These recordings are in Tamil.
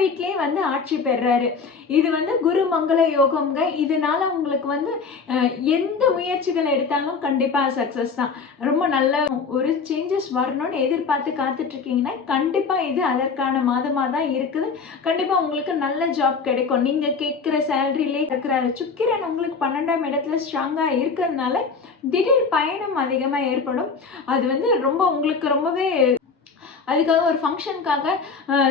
வீட்டிலேயே வந்து ஆட்சி பெறாரு. இது வந்து குரு மங்கள யோகம்ங்க. இதனால உங்களுக்கு வந்து எந்த முயற்சிகள் எடுத்தாலும் கண்டிப்பா சக்சஸ் தான். ரொம்ப நல்ல ஒரு சேஞ்சஸ் வரணும்னு எதிர்பார்த்து காத்துட்டு இருக்கீங்கன்னா கண்டிப்பா இது அதற்கான மாதமா தான் இருக்குது. கண்டிப்பா உங்களுக்கு நல்ல ஜாப் கிடைக்கும். நீங்க கேட்கிற சேலரியிலே இருக்கிற சுக்கிரன் உங்களுக்கு 12ஆம் இடத்துல ஸ்ட்ராங்கா இருக்கிறதுனால திடீர் பயணம் அதிகமா ஏற்படும். அது வந்து ரொம்ப உங்களுக்கு ரொம்பவே அதுக்காக ஒரு ஃபங்க்ஷனுக்காக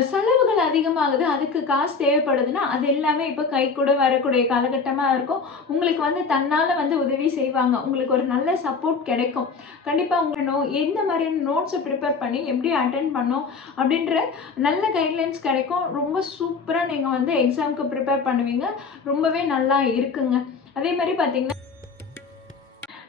செலவுகள் அதிகமாகுது, அதுக்கு காசு தேவைப்படுதுன்னா அது எல்லாமே இப்போ கை கூட வரக்கூடிய காலகட்டமாக இருக்கும். உங்களுக்கு வந்து தன்னால் வந்து உதவி செய்வாங்க. உங்களுக்கு ஒரு நல்ல சப்போர்ட் கிடைக்கும். கண்டிப்பாக உங்களுக்கு எந்த மாதிரியான நோட்ஸை ப்ரிப்பேர் பண்ணி எப்படி அட்டென்ட் பண்ணணும் அப்படின்ற நல்ல கைட்லைன்ஸ் கிடைக்கும். ரொம்ப சூப்பராக நீங்கள் வந்து எக்ஸாமுக்கு ப்ரிப்பேர் பண்ணுவீங்க. ரொம்பவே நல்லா இருக்குங்க. அதே மாதிரி பார்த்தீங்கன்னா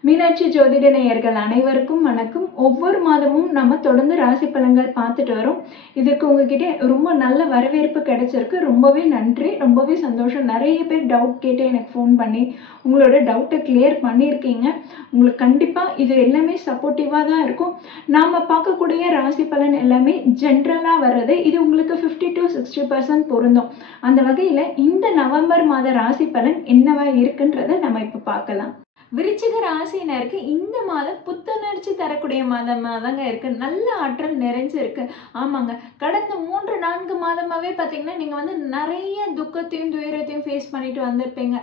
மீனாட்சி ஜோதிட நேயர்கள் அனைவருக்கும் வணக்கம். ஒவ்வொரு மாதமும் நம்ம தொடர்ந்து ராசி பலன்கள் பார்த்துட்டு வரோம். இதுக்கு உங்ககிட்ட ரொம்ப நல்ல வரவேற்பு கிடைச்சிருக்கு. ரொம்பவே நன்றி, ரொம்பவே சந்தோஷம். நிறைய பேர் டவுட் கேட்டு எனக்கு ஃபோன் பண்ணி உங்களோட டவுட்டை கிளியர் பண்ணியிருக்கீங்க. உங்களுக்கு கண்டிப்பாக இது எல்லாமே சப்போர்ட்டிவாக தான் இருக்கும். நாம் பார்க்கக்கூடிய ராசி பலன் எல்லாமே ஜென்ரலாக வர்றது. இது உங்களுக்கு 50 to 60% பொருந்தும். அந்த வகையில் இந்த நவம்பர் மாத ராசி பலன் என்னவா இருக்குன்றதை நம்ம இப்போ பார்க்கலாம். விருச்சிக ராசினருக்கு இந்த மாதம் புத்துணர்ச்சி தரக்கூடிய மாதமாக தாங்க இருக்கு. நல்ல ஆற்றல் நிறைஞ்சு இருக்கு. ஆமாங்க, கடந்த 3-4 மாதமாகவே பார்த்தீங்கன்னா நீங்கள் வந்து நிறைய துக்கத்தையும் துயரத்தையும் ஃபேஸ் பண்ணிட்டு வந்திருப்பீங்க.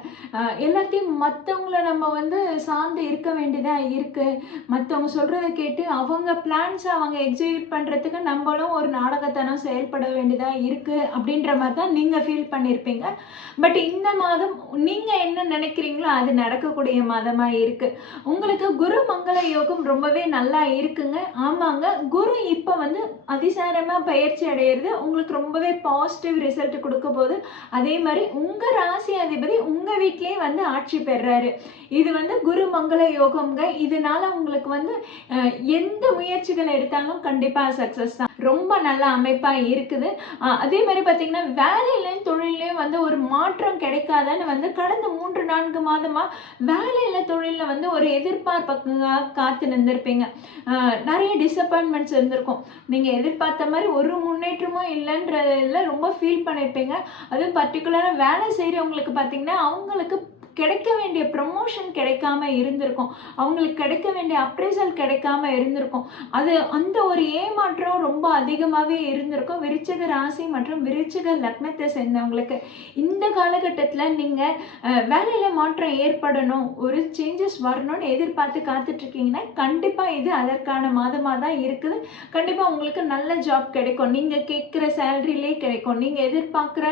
எல்லாத்தையும் மற்றவங்கள நம்ம வந்து சார்ந்து இருக்க வேண்டியதாக இருக்கு. மற்றவங்க சொல்றதை கேட்டு அவங்க பிளான்ஸை அவங்க எக்ஸிக்யூட் பண்ணுறதுக்கு நம்மளும் ஒரு நாடகத்தனம் செயல்பட வேண்டியதாக இருக்கு அப்படின்ற மாதிரி தான் நீங்கள் ஃபீல் பண்ணியிருப்பீங்க. பட் இந்த மாதம் நீங்கள் என்ன நினைக்கிறீங்களோ அது நடக்கக்கூடிய மாதம் இருக்கு. உங்களுக்கு குரு மங்கள யோகம் ரொம்பவே நல்லா இருக்குங்க. ஆமாங்க, குரு இப்ப வந்து அதிசாரமா பயிற்சி அடையிறது உங்களுக்கு ரொம்பவே பாசிட்டிவ் ரிசல்ட் கொடுக்க போது. அதே மாதிரி உங்க ராசி அதிபதி உங்க வீட்டிலேயே வந்து ஆட்சி பெறாரு. இது வந்து குரு மங்கள யோகம்ங்க. இதனால உங்களுக்கு வந்து எந்த முயற்சிகள் எடுத்தாலும் கண்டிப்பா சக்சஸ் தான். ரொம்ப நல்ல அமைப்பா இருக்குது. அதே மாதிரி பார்த்தீங்கன்னா வேலையிலையும் தொழிலையும் வந்து ஒரு மாற்றம் கிடைக்காதன்னு வந்து கடந்த 3-4 மாதமா வேலையில தொழில வந்து ஒரு எதிர்பார்ப்புக்காக காத்து நின்றுருப்பீங்க. நிறைய டிசப்பாயின்மெண்ட்ஸ் இருந்திருக்கும். நீங்கள் எதிர்பார்த்த மாதிரி ஒரு முன்னேற்றமும் இல்லைன்றதுல ரொம்ப ஃபீல் பண்ணியிருப்பீங்க. அதுவும் பர்டிகுலராக வேலை செய்கிறவங்களுக்கு பார்த்தீங்கன்னா அவங்களுக்கு கிடைக்க வேண்டிய ப்ரமோஷன் கிடைக்காம இருந்திருக்கும். அவங்களுக்கு கிடைக்க வேண்டிய அப்ரைசல் கிடைக்காம இருந்திருக்கும். அது அந்த ஒரு ஏமாற்றம் ரொம்ப அதிகமாகவே இருந்திருக்கும். விருச்சிக ராசி மற்றும் விருச்சிக லக்னத்தை சேர்ந்தவங்களுக்கு இந்த காலகட்டத்தில் நீங்கள் வேலையில் மாற்றம் ஏற்படணும், ஒரு சேஞ்சஸ் வரணும்னு எதிர்பார்த்து காத்துட்ருக்கீங்கன்னா கண்டிப்பாக இது அதற்கான மாதமாக தான் இருக்குது. கண்டிப்பாக உங்களுக்கு நல்ல ஜாப் கிடைக்கும். நீங்கள் கேட்குற சேலரியிலே கிடைக்கும். நீங்கள் எதிர்பார்க்குற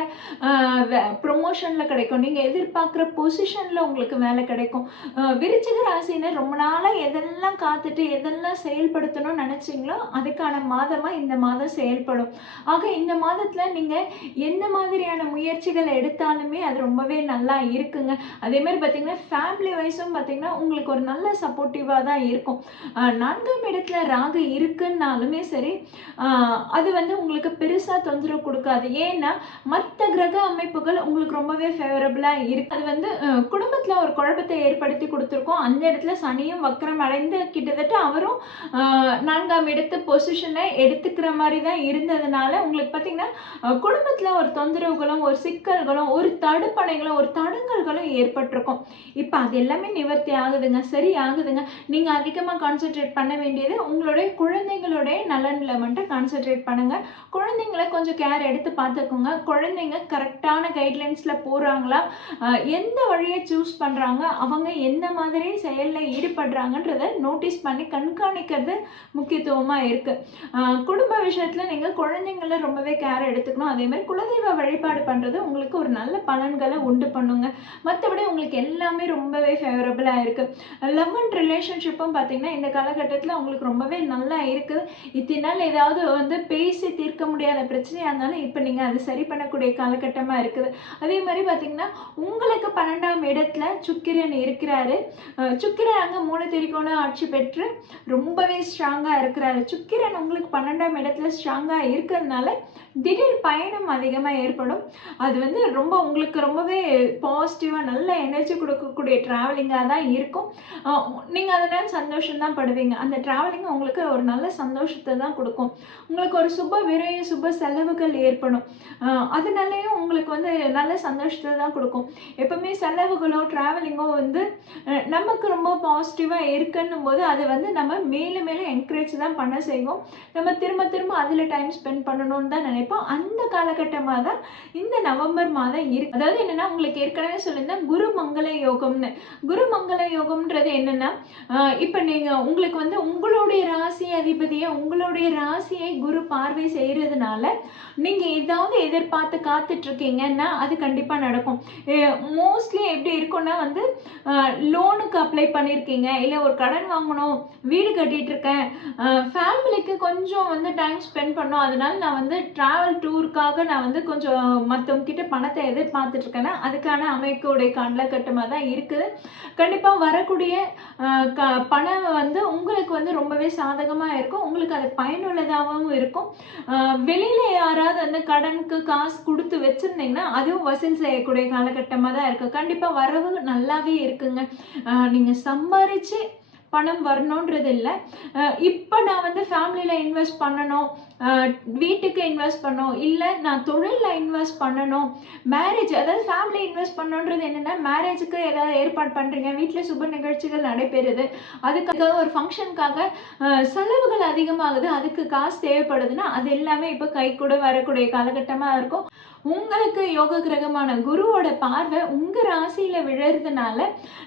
ப்ரொமோஷனில் கிடைக்கும். நீங்கள் எதிர்பார்க்குற பொசிஷன் உங்களுக்கு வேலை கிடைக்கும். விருச்சிக ராசினர் ரொம்ப நாளா எதெல்லாம் காத்துட்டு எதெல்லாம் செயல்படுத்தணும்னு நினைச்சீங்களோ அதுக்கான மாதமா இந்த மாதம் செயல்படும். ஆக இந்த மாதத்துல நீங்க எந்த மாதிரியான முயற்சிகள் எடுத்தாலுமே அது ரொம்பவே நல்லா இருக்குங்க. அதே மாதிரி பார்த்தீங்கன்னா ஃபேமிலி வைஸும் பார்த்தீங்கன்னா உங்களுக்கு ஒரு நல்ல சப்போர்ட்டிவாக தான் இருக்கும். 4ஆம் இடத்துல ராகு இருக்குன்னாலுமே சரி, அது வந்து உங்களுக்கு பெருசாக தொந்தரவு கொடுக்காது. ஏன்னா மற்ற கிரக அமைப்புகள் உங்களுக்கு ரொம்பவே ஃபேவரபிளாக இருக்கு. அது வந்து குடும்பத்தில் ஒரு குழப்பத்தை ஏற்படுத்தி கொடுத்துருக்கோம். அந்த இடத்துல சனியும் வக்ரம் அடைந்து கிட்டத்தட்ட அவரும் 4ஆம் இடத்து பொசிஷனை எடுத்துக்கிற மாதிரி தான் இருந்ததுனால உங்களுக்கு பார்த்தீங்கன்னா குடும்பத்தில் ஒரு தொந்தரவுகளும் ஒரு சிக்கல்களும் ஒரு தடுப்பணைகளும் ஒரு தடங்கல்களும் ஏற்பட்டிருக்கும். இப்போ அது எல்லாமே நிவர்த்தி ஆகுதுங்க, சரி ஆகுதுங்க. நீங்கள் அதிகமாக கான்சென்ட்ரேட் பண்ண வேண்டியது உங்களுடைய குழந்தைங்களுடைய நலனில் மட்டும் கான்சென்ட்ரேட் பண்ணுங்கள். குழந்தைங்களை கொஞ்சம் கேர் எடுத்து பார்த்துக்கோங்க. குழந்தைங்க கரெக்டான கைட்லைன்ஸில் போகிறாங்களா, எந்த வழியை சூஸ் பண்ணுறாங்க, அவங்க எந்த மாதிரி செயலில் ஈடுபடுறாங்கன்றதை நோட்டீஸ் பண்ணி கண்காணிக்கிறது முக்கியத்துவமாக இருக்குது. குடும்ப விஷயத்தில் நீங்கள் குழந்தைங்கள ரொம்பவே கேர் எடுத்துக்கணும். அதே மாதிரி குலதெய்வ வழிபாடு பண்ணுறது உங்களுக்கு ஒரு நல்ல பலன்களை உண்டு பண்ணுங்க. மற்றபடி உங்களுக்கு எல்லாமே ரொம்பவே ஃபேவரபிளாக இருக்குது. லவ் அண்ட் ரிலேஷன்ஷிப்பும் பார்த்தீங்கன்னா இந்த காலகட்டத்தில் உங்களுக்கு ரொம்பவே நல்லா இருக்குது. இத்தனை நாள் ஏதாவது வந்து பேசி தீர்க்க முடியாத பிரச்சனையாக இருந்தாலும் இப்போ நீங்கள் அதை சரி பண்ணக்கூடிய காலகட்டமாக இருக்குது. அதே மாதிரி பார்த்தீங்கன்னா உங்களுக்கு 12ஆம் இடத்துல சுக்கிரன் இருக்கிறாரு. சுக்கிரன் அங்கே மூல திரிகோண ஆட்சி பெற்று ரொம்பவே ஸ்ட்ராங்காக இருக்கிறாரு. சுக்கிரன் உங்களுக்கு 12ஆம் இடத்துல ஸ்ட்ராங்காக இருக்கிறதுனால திடீர் பயணம் அதிகமாக ஏற்படும். அது வந்து ரொம்ப உங்களுக்கு ரொம்பவே பாசிட்டிவாக நல்ல எனர்ஜி கொடுக்கக்கூடிய ட்ராவலிங்காக தான் இருக்கும். நீங்கள் அதனால் சந்தோஷம் தான் படுவீங்க. அந்த ட்ராவலிங் உங்களுக்கு ஒரு நல்ல சந்தோஷத்தை தான் கொடுக்கும். உங்களுக்கு ஒரு சுப விரய சுப செலவுகள் ஏற்படும். அதனாலேயும் உங்களுக்கு வந்து நல்ல சந்தோஷத்தை தான் கொடுக்கும். எப்பவுமே செலவுகளோ ட்ராவலிங்கோ வந்து நமக்கு ரொம்ப பாசிட்டிவாக இருக்குன்னும் போது அது வந்து நம்ம மேலும் மேலும் என்கரேஜ் தான் பண்ண செய்வோம். நம்ம திரும்ப திரும்ப அதில் டைம் ஸ்பெண்ட் பண்ணணும்னு தான் நினைப்போம். அந்த காலகட்டமாக தான் இந்த நவம்பர் மாதம் இருக்கு. அதாவது என்னன்னா, உங்களுக்கு ஏற்கனவே சொல்லியிருந்தேன் குரு மங்கள யோகம்னு. குரு மங்கள யோகம்ன்றது என்னன்னா, இப்போ நீங்கள் உங்களுக்கு வந்து உங்களுடைய ராசி அதிபதியை உங்களுடைய ராசியை குரு பார்வை செய்கிறதுனால நீங்கள் ஏதாவது எதிர்பார்த்து காத்துட்டு இருக்கீங்கன்னா அது கண்டிப்பாக நடக்கும். மோஸ்ட்லி எப்படி இருக்கும்னா வந்து லோனுக்கு அப்ளை பண்ணியிருக்கீங்க, இல்லை ஒரு கடன் வாங்கணும், வீடு கட்டிட்டு இருக்கேன், ஃபேமிலிக்கு கொஞ்சம் வந்து டைம் ஸ்பெண்ட் பண்ணோம், அதனால நான் வந்து ட்ராவல் டூருக்காக நான் வந்து கொஞ்சம் மற்றவங்க கிட்ட பணத்தை எதிர்பார்த்துட்டு இருக்கேன்னா அதுக்கான அமைக்கக்கூடிய காலகட்டமாக தான் இருக்குது. கண்டிப்பாக வரக்கூடிய பணம் வந்து உங்களுக்கு வந்து ரொம்பவே சாதகமாக இருக்கும். உங்களுக்கு அது பயனுள்ளதாகவும் இருக்கும். வெளியில் யாராவது வந்து கடனுக்கு காசு கொடுத்து வச்சுருந்தீங்கன்னா அதுவும் வசூல் செய்யக்கூடிய காலகட்டமாக தான் இருக்குது. கண்டிப்பாக வரவு நல்லாவே இருக்குங்க. நீங்கள் சம்பாரித்து பணம் வரணுன்றது இல்லை. இப்போ நான் வந்து ஃபேமிலியில் இன்வெஸ்ட் பண்ணணும், வீட்டுக்கு இன்வெஸ்ட் பண்ணணும், இல்லை நான் தொழிலில் இன்வெஸ்ட் பண்ணணும், மேரேஜ் அதாவது ஃபேமிலி இன்வெஸ்ட் பண்ணணுன்றது என்னென்னா மேரேஜுக்கு ஏதாவது ஏற்பாடு பண்ணுறீங்க, வீட்டில் சுப நிகழ்ச்சிகள் நடைபெறுது, அதுக்காக ஒரு ஃபங்க்ஷனுக்காக செலவுகள் அதிகமாகுது, அதுக்கு காசு தேவைப்படுதுன்னா அது எல்லாமே இப்போ கை கூட வரக்கூடிய காலகட்டமாக இருக்கும். உங்களுக்கு யோக கிரகமான குருவோட பார்வை உங்கள் ராசியில் விழுறதுனால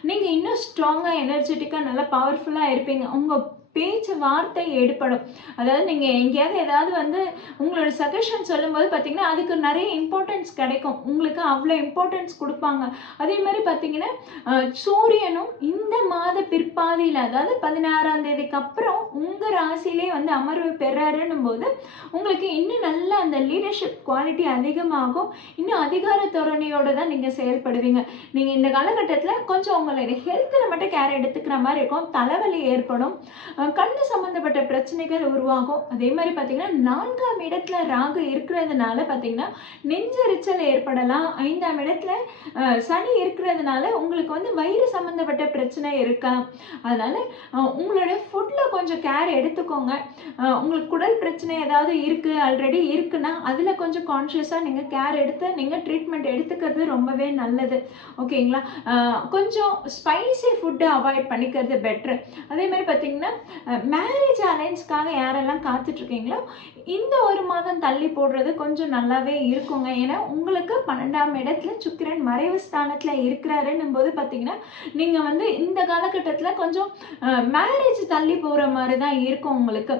நீங்கள் இன்னும் ஸ்ட்ராங்காக எனர்ஜெட்டிக்காக நல்லா பவர்ஃபுல்லாக இருப்பீங்க. உங்கள் பேச்சு வார்த்தை எடுப்படும். அதாவது நீங்கள் எங்கேயாவது ஏதாவது வந்து உங்களோட சஜஷன் சொல்லும்போது பார்த்தீங்கன்னா அதுக்கு நிறைய இம்பார்ட்டன்ஸ் கிடைக்கும். உங்களுக்கு அவ்வளோ இம்பார்ட்டன்ஸ் கொடுப்பாங்க. அதே மாதிரி பார்த்தீங்கன்னா சூரியனும் இந்த மாத பிற்பாதியில் அதாவது 16ஆம் தேதிக்கு அப்புறம் உங்கள் ராசியிலே வந்து அமர்வு பெறாருன்னும் போது உங்களுக்கு இன்னும் நல்ல அந்த லீடர்ஷிப் குவாலிட்டி அதிகமாகும். இன்னும் அதிகார தோரணையோடு தான் நீங்கள் செயல்படுவீங்க. நீங்கள் இந்த காலகட்டத்தில் கொஞ்சம் உங்களுடைய ஹெல்த்தில் மட்டும் கேர் எடுத்துக்கிற மாதிரி இருக்கும். தலைவலி ஏற்படும், கண்ணு சம்பந்தப்பட்ட பிரச்சனைகள் உருவாகும். அதே மாதிரி பார்த்தீங்கன்னா 4ஆம் இடத்துல ராகு இருக்கிறதுனால பார்த்தீங்கன்னா நெஞ்செரிச்சல் ஏற்படலாம். 5ஆம் இடத்துல சனி இருக்கிறதுனால உங்களுக்கு வந்து வயிறு சம்பந்தப்பட்ட பிரச்சனை இருக்கலாம். அதனால உங்களுடைய ஃபுட்டில் கொஞ்சம் கேர் எடுத்துக்கோங்க. உங்களுக்கு குடல் பிரச்சனை ஏதாவது இருக்குது ஆல்ரெடி இருக்குன்னா அதில் கொஞ்சம் கான்ஷியஸாக நீங்கள் கேர் எடுத்து நீங்கள் ட்ரீட்மெண்ட் எடுத்துக்கிறது ரொம்பவே நல்லது. ஓகேங்களா? கொஞ்சம் ஸ்பைசி ஃபுட்டை அவாய்ட் பண்ணிக்கிறது பெட்ரு. அதே மாதிரி பார்த்தீங்கன்னா மேரேஜ் அலைன்ஸ்க்காக யாரெல்லாம் காத்துட்ருக்கீங்களோ இந்த ஒரு மாதம் தள்ளி போடுறது கொஞ்சம் நல்லாவே இருக்குங்க. ஏன்னா உங்களுக்கு 12ஆம் இடத்துல சுக்கிரன் மறைவு ஸ்தானத்தில் இருக்கிறாருன்னும் போது பார்த்தீங்கன்னா நீங்கள் வந்து இந்த காலகட்டத்தில் கொஞ்சம் மேரேஜ் தள்ளி போகிற மாதிரி தான் இருக்கும். உங்களுக்கு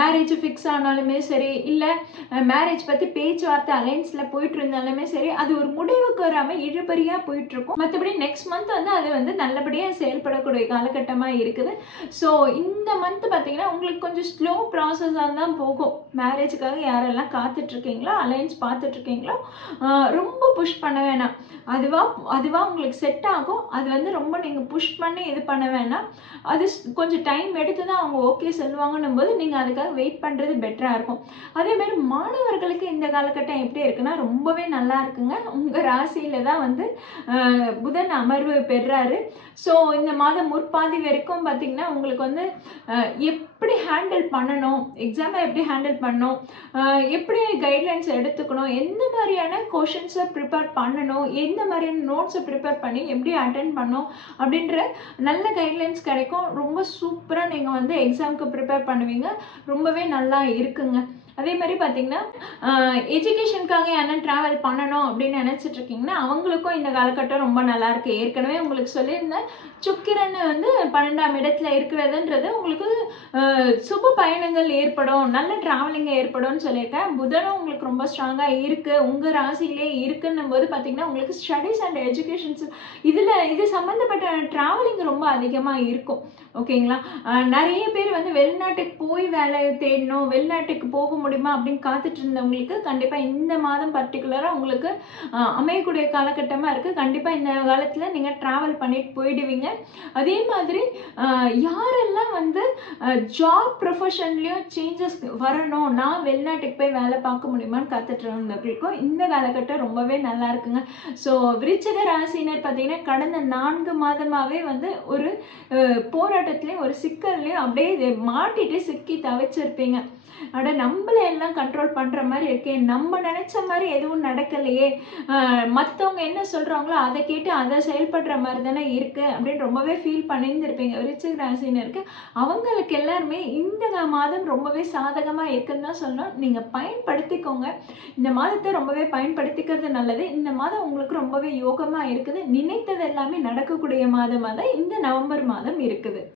மேரேஜ் ஃபிக்ஸ் ஆனாலுமே சரி, இல்லை மேரேஜ் பற்றி பேச்சுவார்த்தை அலைன்ஸில் போயிட்டு இருந்தாலுமே சரி, அது ஒரு முடிவுக்கு வராமல் இழுபறியாக போயிட்டுருக்கும். மற்றபடி நெக்ஸ்ட் மந்த் வந்து அது வந்து நல்லபடியாக செயல்படக்கூடிய காலகட்டமாக இருக்குது. ஸோ இந்த மந்த் பார்த்தீங்கன்னா உங்களுக்கு கொஞ்சம் ஸ்லோ ப்ராசஸாக தான் போகும். மேரேஜுக்காக யாரெல்லாம் காத்துட்ருக்கீங்களோ அலைன்ஸ் பார்த்துட்ருக்கீங்களோ ரொம்ப புஷ் பண்ண வேணாம். அதுவாக உங்களுக்கு செட் ஆகும். அது வந்து ரொம்ப நீங்கள் புஷ் பண்ணி இது பண்ண வேணாம். அது கொஞ்சம் டைம் எடுத்து தான் அவங்க ஓகே சொல்லுவாங்கன்னும் போது நீங்கள் அதுக்காக வெயிட் பண்ணுறது பெட்டராக இருக்கும். அதேமாதிரி மாணவர்களுக்கு இந்த காலகட்டம் எப்படி இருக்குன்னா ரொம்பவே நல்லா இருக்குங்க. உங்கள் ராசியில் தான் வந்து புதன் அமர்வு பெறாரு. ஸோ இந்த மாதம் முற்பாதி வரைக்கும் பார்த்தீங்கன்னா உங்களுக்கு வந்து எப்படி ஹேண்டில் பண்ணணும், எக்ஸாமை எப்படி ஹேண்டில் பண்ணணும், எப்படி கைட்லைன்ஸ் எடுத்துக்கணும், எந்த மாதிரியான கொஷின்ஸை ப்ரிப்பேர் பண்ணணும், எந்த மாதிரியான நோட்ஸை ப்ரிப்பேர் பண்ணி எப்படி அட்டென்ட் பண்ணணும் அப்படின்ற நல்ல கைட்லைன்ஸ் கிடைக்கும். ரொம்ப சூப்பராக நீங்கள் வந்து எக்ஸாமுக்கு ப்ரிப்பேர் பண்ணுவீங்க. ரொம்பவே நல்லா இருக்குங்க. அதே மாதிரி பார்த்தீங்கன்னா எஜுகேஷனுக்காக யாரும் ட்ராவல் பண்ணணும் அப்படின்னு நினச்சிட்டு இருக்கீங்கன்னா அவங்களுக்கும் இந்த காலகட்டம் ரொம்ப நல்லாயிருக்கு. ஏற்கனவே உங்களுக்கு சொல்லியிருந்தேன் சுக்கிரன் வந்து 12ஆம் இடத்துல இருக்கிறதுன்றது உங்களுக்கு சுப பயணங்கள் ஏற்படும், நல்ல ட்ராவலிங் ஏற்படும்னு சொல்லியிருக்கேன். புதனும் உங்களுக்கு ரொம்ப ஸ்ட்ராங்காக இருக்குது, உங்கள் ராசியிலே இருக்குன்னும் போது பார்த்தீங்கன்னா உங்களுக்கு ஸ்டடீஸ் அண்ட் எஜுகேஷன்ஸ் இது சம்மந்தப்பட்ட ட்ராவலிங் ரொம்ப அதிகமாக இருக்கும். ஓகேங்களா? நிறைய பேர் வந்து வெளிநாட்டுக்கு போய் வேலை தேடணும், வெளிநாட்டுக்கு போக முடியுமா அப்படின்னு காத்துட்டு இருந்தவங்களுக்கு கண்டிப்பாக இந்த மாதம் பர்டிகுலராக உங்களுக்கு அமையக்கூடிய காலகட்டமாக இருக்குது. கண்டிப்பாக இந்த காலத்தில் நீங்கள் ட்ராவல் பண்ணிட்டு போயிடுவீங்க. அதே மாதிரி யாரெல்லாம் வந்து ஜாப் ப்ரொஃபஷன்லேயும் சேஞ்சஸ் வரணும், நான் வெளிநாட்டுக்கு போய் வேலை பார்க்க முடியுமான்னு காத்துட்டு இருந்தவங்களுக்கும் இந்த காலகட்டம் ரொம்பவே நல்லா இருக்குங்க. ஸோ விருச்சிக ராசினர் பார்த்தீங்கன்னா கடந்த 4 மாதமாகவே வந்து ஒரு போராட்டத்துலேயும் ஒரு சிக்கல்லையும் அப்படியே மாட்டிட்டு சிக்கி தவிச்சிருப்பீங்க. அட நம்மள எல்லாம் கண்ட்ரோல் பண்ணுற மாதிரி இருக்கே, நம்ம நினச்ச மாதிரி எதுவும் நடக்கலையே, மற்றவங்க என்ன சொல்கிறாங்களோ அதை கேட்டு அதை செயல்படுற மாதிரி தானே இருக்குது அப்படின்னு ரொம்பவே ஃபீல் பண்ணியிருந்திருப்பீங்க விருச்சிக ராசினருக்கு. அவங்களுக்கு எல்லாருமே இந்த மாதம் ரொம்பவே சாதகமாக இருக்குன்னு தான் சொல்லணும். நீங்கள் பயன்படுத்திக்கோங்க. இந்த மாதத்தை ரொம்பவே பயன்படுத்திக்கிறது நல்லது. இந்த மாதம் உங்களுக்கு ரொம்பவே யோகமாக இருக்குது. நினைத்தது எல்லாமே நடக்கக்கூடிய மாதமாக தான் இந்த நவம்பர் மாதம் இருக்குது.